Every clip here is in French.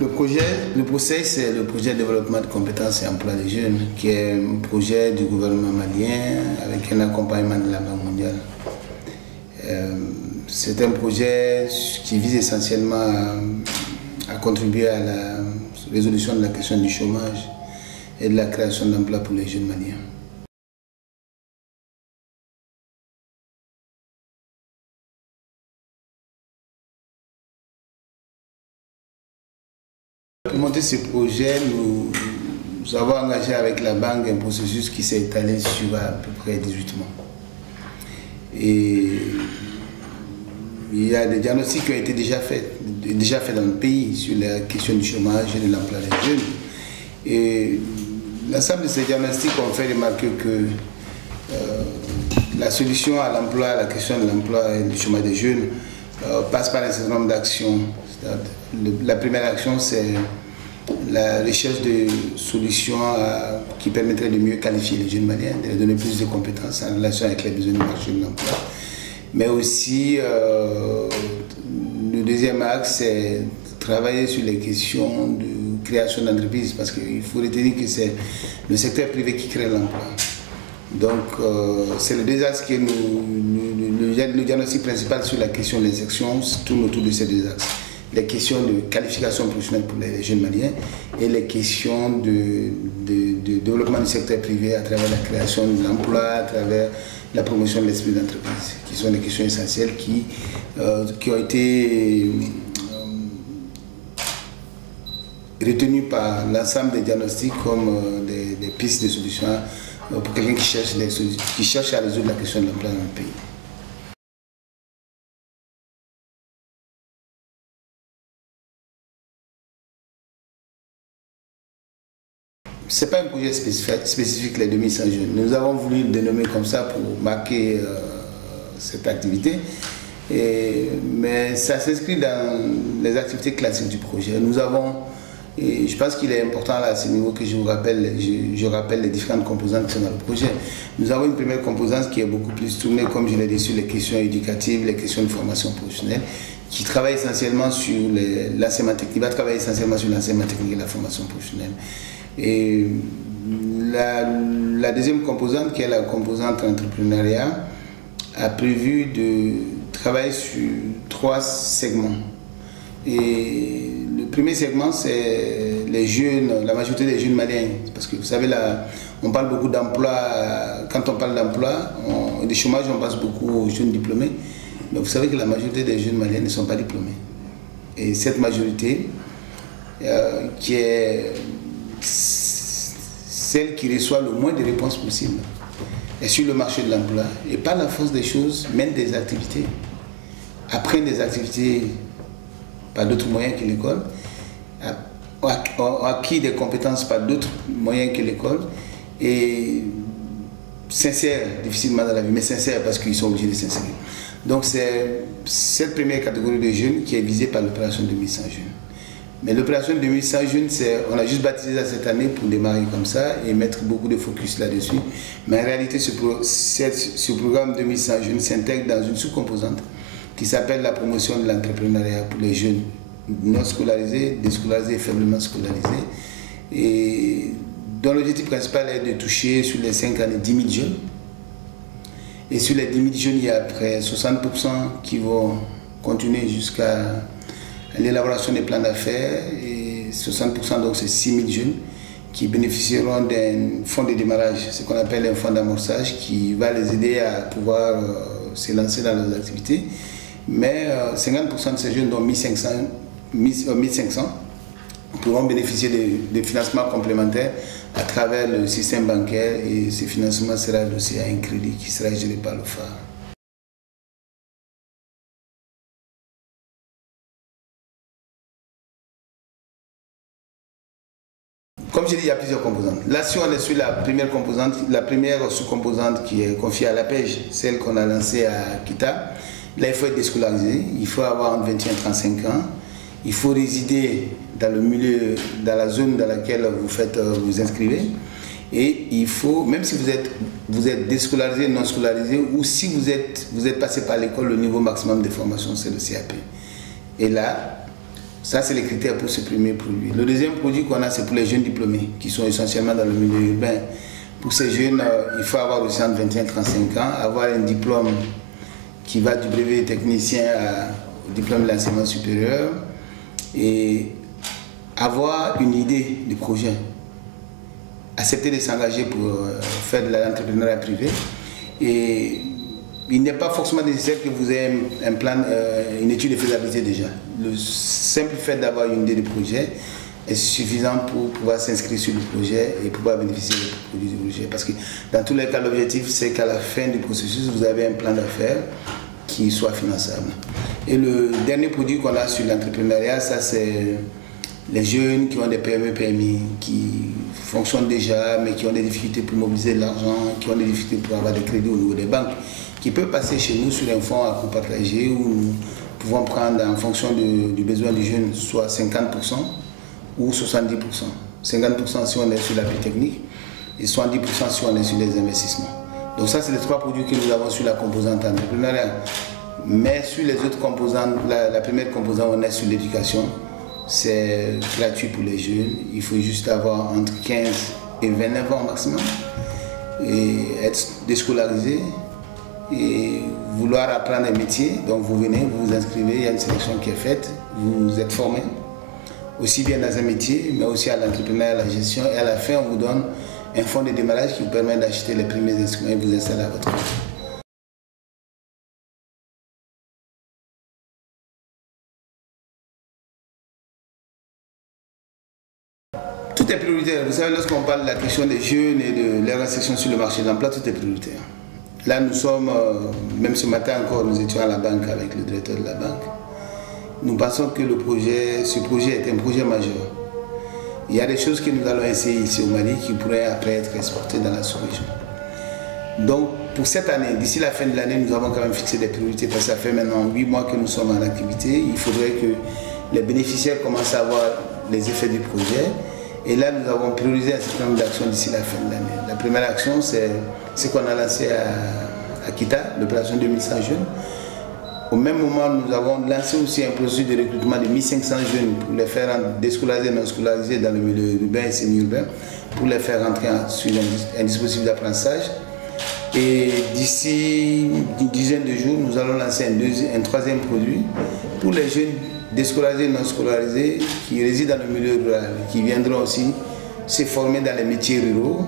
Le PROCEJ, c'est le projet de développement de compétences et emploi des jeunes, qui est un projet du gouvernement malien avec un accompagnement de la Banque mondiale. C'est un projet qui vise essentiellement à contribuer à la résolution de la question du chômage et de la création d'emplois pour les jeunes maliens. Pour monter ce projet, nous avons engagé avec la banque un processus qui s'est étalé sur à peu près 18 mois. Et il y a des diagnostics qui ont été déjà faits dans le pays sur la question du chômage et de l'emploi des jeunes. Et l'ensemble de ces diagnostics ont fait remarquer que la solution à l'emploi, à la question de l'emploi et du chômage des jeunes passe par un certain nombre d'actions. La première action, c'est la recherche de solutions qui permettraient de mieux qualifier les jeunes maliens, de leur donner plus de compétences en relation avec les besoins du marché de l'emploi. Mais aussi, le deuxième axe, c'est travailler sur les questions de création d'entreprises, parce qu'il faut retenir que c'est le secteur privé qui crée l'emploi. Donc, c'est le deux axes que le diagnostic principal sur la question de l'insertion tourne autour de ces deux axes. Les questions de qualification professionnelle pour les jeunes maliens et les questions de développement du secteur privé à travers la création de l'emploi, à travers la promotion de l'esprit d'entreprise, qui sont des questions essentielles qui ont été retenues par l'ensemble des diagnostics comme des pistes de solutions pour quelqu'un qui cherche à résoudre la question de l'emploi dans le pays. Ce n'est pas un projet spécifique, les 2100 jeunes. Nous avons voulu le dénommer comme ça pour marquer cette activité. Mais ça s'inscrit dans les activités classiques du projet. Nous avons, et je pense qu'il est important à ce niveau que je rappelle les différentes composantes qui sont dans le projet. Nous avons une première composante qui est beaucoup plus tournée, comme je l'ai dit, sur les questions éducatives, les questions de formation professionnelle, qui travaille essentiellement sur l'enseignement technique, qui va travailler essentiellement sur l'enseignement technique et la formation professionnelle. Et la deuxième composante, qui est la composante entrepreneuriat, a prévu de travailler sur 3 segments. Et le premier segment, c'est les jeunes, la majorité des jeunes maliens. Parce que vous savez, on parle beaucoup d'emploi. Quand on parle d'emploi, de chômage, on passe beaucoup aux jeunes diplômés. Mais vous savez que la majorité des jeunes maliens ne sont pas diplômés. Et cette majorité, qui est celle qui reçoit le moins de réponses possibles, est sur le marché de l'emploi et par la force des choses mène des activités, apprennent des activités par d'autres moyens que l'école, ont acquis des compétences par d'autres moyens que l'école et sincères, difficilement dans la vie, mais sincères parce qu'ils sont obligés de s'insérer. Donc c'est cette première catégorie de jeunes qui est visée par l'opération 2100 jeunes. Mais l'opération 2100 jeunes, on a juste baptisé ça cette année pour démarrer comme ça et mettre beaucoup de focus là-dessus. Mais en réalité, ce programme 2100 jeunes s'intègre dans une sous-composante qui s'appelle la promotion de l'entrepreneuriat pour les jeunes non scolarisés, déscolarisés et faiblement scolarisés. Et dont l'objectif principal est de toucher sur les 5 années 10 000 jeunes. Et sur les 10 000 jeunes, il y a près 60% qui vont continuer jusqu'à l'élaboration des plans d'affaires et 60%, donc c'est 6 000 jeunes qui bénéficieront d'un fonds de démarrage, ce qu'on appelle un fonds d'amorçage qui va les aider à pouvoir se lancer dans leurs activités. Mais 50% de ces jeunes, dont 1500, pourront bénéficier de financements complémentaires à travers le système bancaire et ce financement sera adossé à un crédit qui sera géré par le phare. Comme je dis, il y a plusieurs composantes. Là, si on est sur la première composante, la première sous-composante qui est confiée à la pêche, celle qu'on a lancée à Kita, là, il faut être déscolarisé, il faut avoir entre 21 et 35 ans, il faut résider dans le milieu, dans la zone dans laquelle vous inscrivez, et il faut, même si vous êtes déscolarisé, non scolarisé, ou si vous êtes passé par l'école, le niveau maximum de formation, c'est le CAP. Et là, Ça, c'est les critères pour ce premier produit. Le deuxième produit qu'on a, c'est pour les jeunes diplômés, qui sont essentiellement dans le milieu urbain. Pour ces jeunes, il faut avoir aussi entre 21 et 35 ans, avoir un diplôme qui va du brevet technicien au diplôme de l'enseignement supérieur et avoir une idée du projet. Accepter de s'engager pour faire de l'entrepreneuriat privé. Et il n'est pas forcément nécessaire que vous ayez un plan, une étude de faisabilité déjà. Le simple fait d'avoir une idée de projet est suffisant pour pouvoir s'inscrire sur le projet et pouvoir bénéficier du produit du projet. Parce que dans tous les cas, l'objectif, c'est qu'à la fin du processus, vous avez un plan d'affaires qui soit finançable. Et le dernier produit qu'on a sur l'entrepreneuriat, ça c'est les jeunes qui ont des PME, PMI, qui fonctionnent déjà, mais qui ont des difficultés pour mobiliser de l'argent, qui ont des difficultés pour avoir des crédits au niveau des banques, qui peuvent passer chez nous sur un fonds à coût partagé où nous pouvons prendre en fonction du besoin du jeune soit 50% ou 70%. 50% si on est sur l'appui technique et 70% si on est sur les investissements. Donc ça, c'est les trois produits que nous avons sur la composante entrepreneuriale. Mais sur les autres composantes, la première composante, on est sur l'éducation. C'est gratuit pour les jeunes. Il faut juste avoir entre 15 et 29 ans maximum et être déscolarisé et vouloir apprendre un métier. Donc vous venez, vous vous inscrivez, il y a une sélection qui est faite, vous êtes formé aussi bien dans un métier, mais aussi à l'entrepreneuriat, à la gestion. Et à la fin, on vous donne un fonds de démarrage qui vous permet d'acheter les premiers instruments et vous installer à votre compte. Tout est prioritaire. Vous savez, lorsqu'on parle de la question des jeunes et de leur insertion sur le marché de l'emploi, tout est prioritaire. Là, nous sommes, même ce matin encore, nous étions à la banque avec le directeur de la banque. Nous pensons que ce projet est un projet majeur. Il y a des choses que nous allons essayer ici au Mali qui pourraient après être exportées dans la sous-région. Donc, pour cette année, d'ici la fin de l'année, nous avons quand même fixé des priorités parce que ça fait maintenant 8 mois que nous sommes en activité. Il faudrait que les bénéficiaires commencent à voir les effets du projet. Et là, nous avons priorisé un certain nombre d'actions d'ici la fin de l'année. La première action, c'est ce qu'on a lancé à Kita, l'opération 2100 jeunes. Au même moment, nous avons lancé aussi un processus de recrutement de 1500 jeunes pour les faire déscolariser, non scolarisés dans le milieu urbain et semi-urbain, pour les faire rentrer sur un dispositif d'apprentissage. Et d'ici une dizaine de jours, nous allons lancer un troisième produit pour les jeunes déscolarisés, non scolarisés, qui résident dans le milieu rural, qui viendront aussi se former dans les métiers ruraux,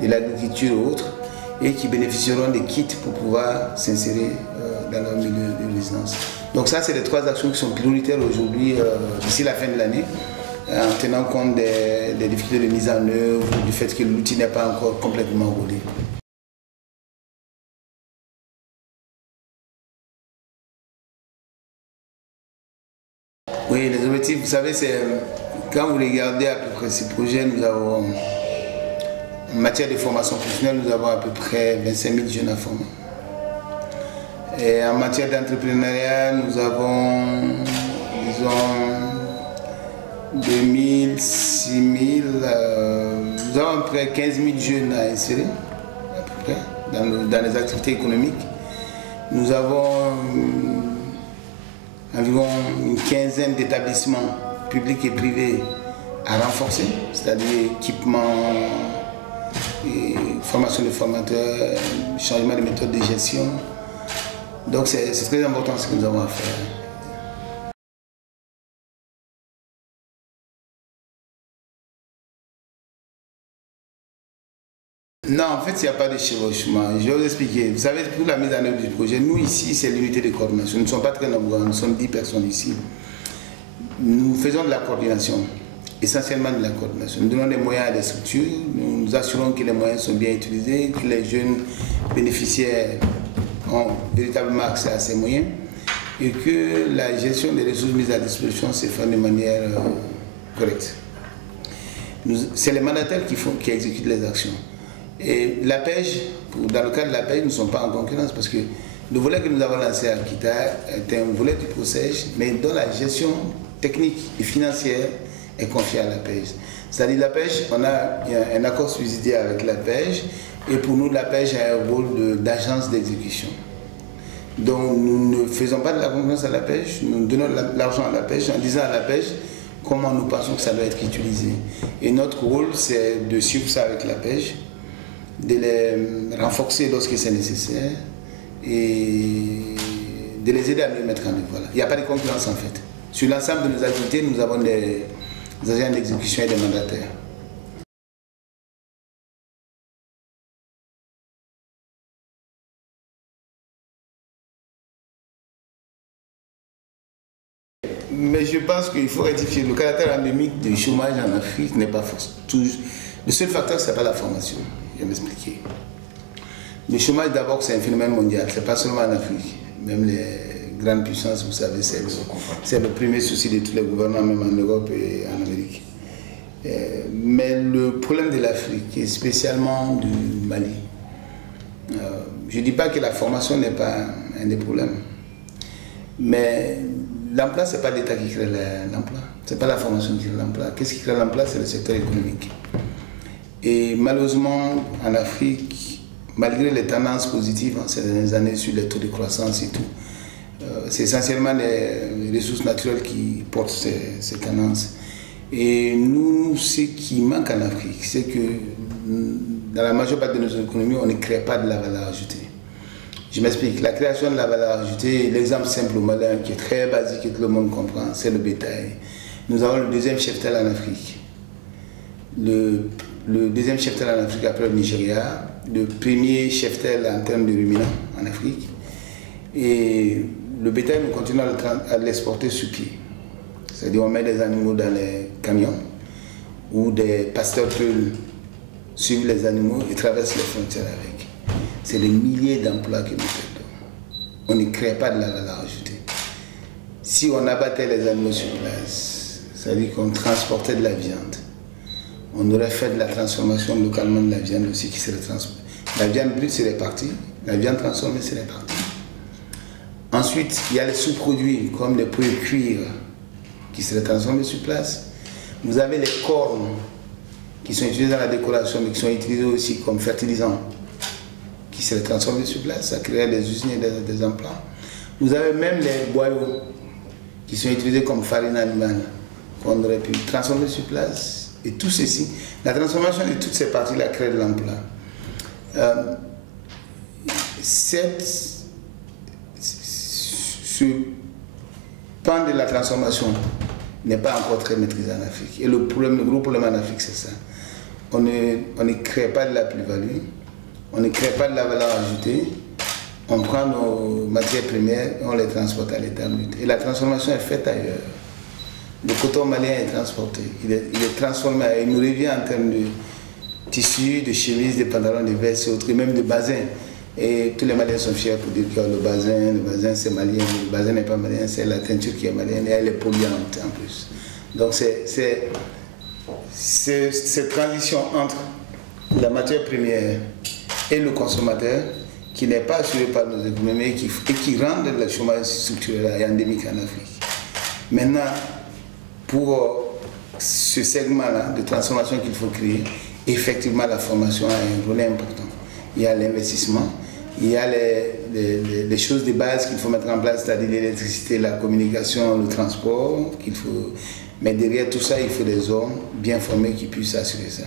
de l'agriculture et autres, et qui bénéficieront des kits pour pouvoir s'insérer dans leur milieu de résidence. Donc ça, c'est les trois actions qui sont prioritaires aujourd'hui, d'ici la fin de l'année, en tenant compte des difficultés de mise en œuvre, du fait que l'outil n'est pas encore complètement rodé. Oui, les objectifs, vous savez, c'est quand vous regardez à peu près ces projets, nous avons, en matière de formation professionnelle, nous avons à peu près 25 000 jeunes à former. Et en matière d'entrepreneuriat, nous avons, disons, 2000, 6000, nous avons à peu près 15 000 jeunes à insérer, à peu près, dans les activités économiques. Nous avons environ une quinzaine d'établissements publics et privés à renforcer, c'est-à-dire équipement, et formation de formateurs, changement de méthode de gestion. Donc c'est très important ce que nous avons à faire. Non, en fait, il n'y a pas de chevauchement. Je vais vous expliquer. Vous savez, pour la mise en œuvre du projet, nous ici, c'est l'unité de coordination. Nous ne sommes pas très nombreux, nous sommes 10 personnes ici. Nous faisons de la coordination, essentiellement de la coordination. Nous donnons des moyens à des structures, nous nous assurons que les moyens sont bien utilisés, que les jeunes bénéficiaires ont véritablement accès à ces moyens et que la gestion des ressources mises à disposition se fait de manière correcte. C'est les mandataires qui exécutent les actions. Et la pêche, dans le cas de la pêche, nous ne sommes pas en concurrence parce que le volet que nous avons lancé à Kita est un volet du ProSèche, mais dont la gestion technique et financière est confiée à la pêche. C'est-à-dire la pêche, on a un accord subsidiaire avec la pêche et pour nous, la pêche a un rôle d'agence d'exécution. Donc nous ne faisons pas de la concurrence à la pêche, nous donnons l'argent à la pêche en disant à la pêche comment nous pensons que ça doit être utilisé. Et notre rôle, c'est de suivre ça avec la pêche, de les renforcer lorsque c'est nécessaire et de les aider à mieux mettre en œuvre. Voilà. Il n'y a pas de concurrence en fait. Sur l'ensemble de nos activités, nous avons des agents d'exécution et des mandataires. Mais je pense qu'il faut rectifier. Le caractère endémique du chômage en Afrique n'est pas toujours. Le seul facteur, ce n'est pas la formation. Je vais m'expliquer. Le chômage, d'abord, c'est un phénomène mondial. Ce n'est pas seulement en Afrique. Même les grandes puissances, vous savez, c'est le premier souci de tous les gouvernements, même en Europe et en Amérique. Mais le problème de l'Afrique, et spécialement du Mali, je ne dis pas que la formation n'est pas un des problèmes. Mais l'emploi, ce n'est pas l'État qui crée l'emploi. Ce n'est pas la formation qui crée l'emploi. Qu'est-ce qui crée l'emploi? C'est le secteur économique. Et malheureusement, en Afrique, malgré les tendances positives en ces dernières années sur les taux de croissance et tout, c'est essentiellement les ressources naturelles qui portent ces tendances. Et nous, ce qui manque en Afrique, c'est que dans la majeure partie de nos économies, on ne crée pas de la valeur ajoutée. Je m'explique. La création de la valeur ajoutée, l'exemple simple au Malin, qui est très basique et que tout le monde comprend, c'est le bétail. Nous avons le deuxième cheptel en Afrique. Le deuxième cheptel en Afrique après le Nigeria, le premier cheptel en termes de ruminants en Afrique. Et le bétail, nous continuons à l'exporter sur pied. C'est-à-dire on met des animaux dans les camions où des pasteurs peuvent suivre les animaux et traversent les frontières avec. C'est des milliers d'emplois que nous perdons. On ne crée pas de la valeur ajoutée. Si on abattait les animaux sur place, c'est-à-dire qu'on transportait de la viande, on aurait fait de la transformation localement de la viande aussi qui serait transformée. La viande brute serait partie, la viande transformée serait partie. Ensuite, il y a les sous-produits comme les pots de cuir qui seraient transformés sur place. Vous avez les cornes qui sont utilisés dans la décoration mais qui sont utilisés aussi comme fertilisants qui seraient transformés sur place. Ça créerait des usines et des emplois. Vous avez même les boyaux qui sont utilisés comme farine animale qu'on aurait pu transformer sur place. Et tout ceci, la transformation de toutes ces parties-là crée de l'emploi. Ce pan de la transformation n'est pas encore très maîtrisé en Afrique. Et le gros problème en Afrique, c'est ça. On ne crée pas de la plus-value, on ne crée pas de la valeur ajoutée, on prend nos matières premières et on les transporte à l'état brut. Et la transformation est faite ailleurs. Le coton malien est transporté, il est transformé, il nous revient en termes de tissus, de chemises, de pantalons, de vestes et autres, et même de bassins. Et tous les Maliens sont fiers pour dire que le basin c'est malien, le basin n'est pas malien, c'est la teinture qui est malienne et elle est polluante en plus. Donc c'est cette transition entre la matière première et le consommateur qui n'est pas assurée par nos économies et qui rend le chômage structurel et endémique en Afrique. Maintenant, pour ce segment-là de transformation qu'il faut créer, effectivement la formation a un rôle important. Il y a l'investissement, il y a les choses de base qu'il faut mettre en place, c'est-à-dire l'électricité, la communication, le transport, mais derrière tout ça, il faut des hommes bien formés qui puissent assurer ça.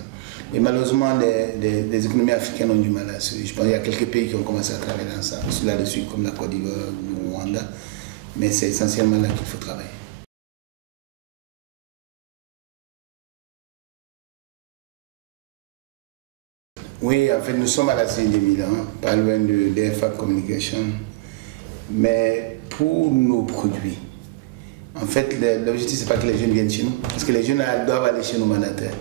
Et malheureusement, les économies africaines ont du mal à assurer. Je pense qu'il y a quelques pays qui ont commencé à travailler dans ça, là-dessus, comme la Côte d'Ivoire, le Rwanda, mais c'est essentiellement là qu'il faut travailler. Oui, en fait, nous sommes à la CNI de Milan, pas loin de DFA Communication. Mais pour nos produits, en fait, l'objectif, ce n'est pas que les jeunes viennent chez nous, parce que les jeunes doivent aller chez nos mandataires.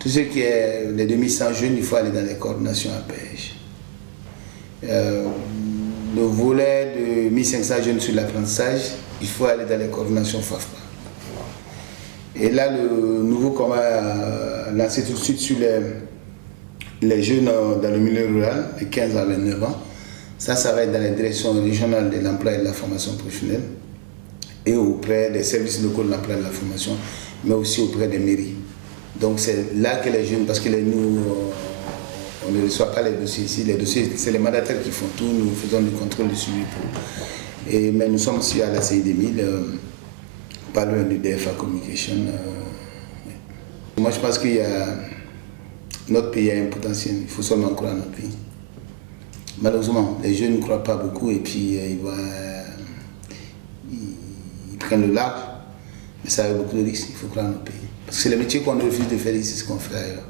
Tout ce qui est les 2100 jeunes, il faut aller dans les coordinations à pêche. Le volet de 1500 jeunes sur l'apprentissage, il faut aller dans les coordinations FAFPA. Et là, le nouveau combat lancé tout de suite sur les jeunes dans le milieu rural, de 15 à 29 ans, ça va être dans les directions régionales de l'emploi et de la formation professionnelle et auprès des services locaux de l'emploi et de la formation, mais aussi auprès des mairies. Donc c'est là que les jeunes, parce que nous On ne reçoit pas les dossiers ici. Les dossiers, c'est les mandataires qui font tout. Nous faisons du contrôle de suivi mais nous sommes aussi à la CI 2000, pas loin du DFA Communication. Moi, je pense que notre pays a un potentiel. Il faut seulement croire à notre pays. Malheureusement, les jeunes ne croient pas beaucoup et puis ils prennent le large. Mais ça a beaucoup de risques. Il faut croire à notre pays. Parce que c'est le métier qu'on refuse de faire ici, ce qu'on fait ailleurs.